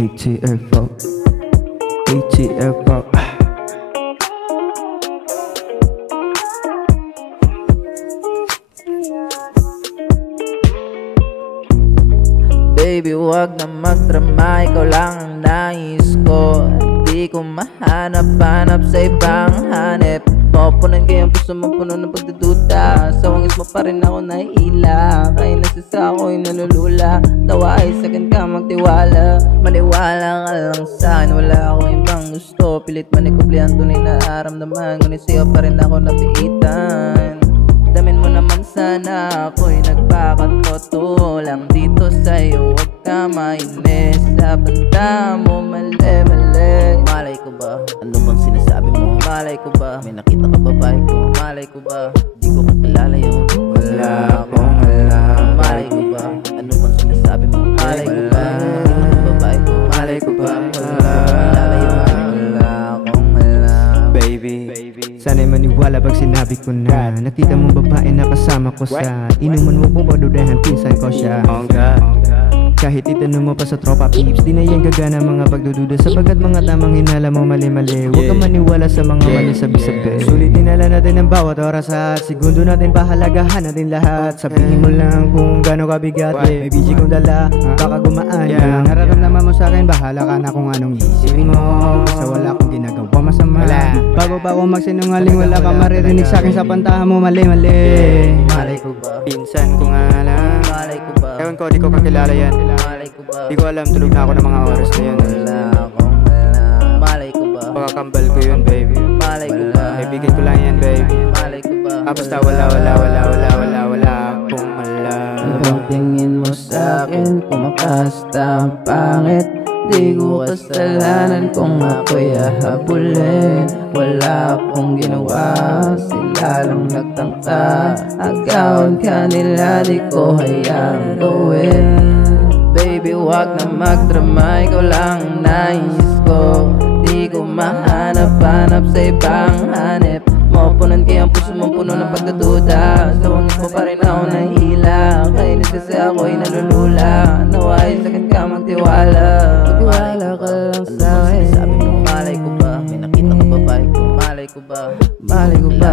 ATFO, ATFO. Baby, wag na magdrama, ikaw lang ang nais ko. Di ko mahanap-hanap sa ibang hanep. Pupunan ko yung puso mo, puno ng pagdududa. Sa wangis mo pa rin ako nahihila. Kaya nasasa ako'y nalulula. Tawa ay sakin ka magtiwala. Maniwala ka lang sa'kin, wala akong ibang gusto. Pilit man ikublihan tunay na aramdaman. Ngunit sa'yo pa rin ako napiitan. Damin mo naman sana ako'y nagpakatoto lang dito sa'yo. Huwag ka mainis sa banda mo, mali-mali. Malay ko ba? Ano bang sinasabi mo? Malay ko ba? May nakita ka babae ko? Malay ko ba? Di ko kakilala yun. Wala akong alam. Malay ko ba? Ano bang sinasabi mo? Malay ko ba? Nakita ka babae ko? Malay ko ba? Wala kakilala yun. Wala akong alam. Baby, sana'y maniwala pag sinabi ko na nakita mong babae na kasama ko sa inuman mo kung padudahan, pinsan ko siya. Kahit itanong mo pa sa tropa peeps, di na yan gagana mga pagdududa. Sapagkat mga tamang hinala mo mali-mali. Huwag ka maniwala sa mga mali sabi-sabi. Sulit dinala natin ang bawat oras at segundo natin pahalagahan natin lahat. Sabihin mo lang kung gano'ng kabigat. May busy kong dala, baka gumaan lang. Nararamdaman mo sa'kin, bahala ka na kung anong isipin mo. Basta wala akong ginagawa masama. Bago pa ako magsinungaling, wala ka maririnig sa'kin sa pantahan mo mali-mali. Malay ko ba? Pinsan ko nga lang. Malay ko ba? Ewan ko, di ko kakilala yan. Malay ko ba? Di ko alam, tulog na ako ng mga oras na yun. Wala akong alam. Malay ko ba? Baka kambal ko yun, baby. Malay ko ba? Kaibigan ko lang yan, baby. Malay ko ba? Basta wala akong alam. Ano bang tingin mo sa'kin? Kumakasta ang pangit. Di ko kasalanan kung ako'y hahabulin. Wala akong ginawa, sila lang nagtangka. Agawin ka nila, di ko hayang gawin. Baby, wag na magdrama, ikaw lang ang nais ko. Di ko mahanap-hanap sa ibang hanep. Mapunan kaya ang puso mong puno ng pagkaduda. Sa wangis mo pa rin ako nahihila. Kainis kasi ako'y nalulula. Naway sakin ka magtiwala. Magtiwala ka lang sa'kin. Sabi mo malay ko ba? May nakita ka babae ko? Malay ko ba? Malay ko ba?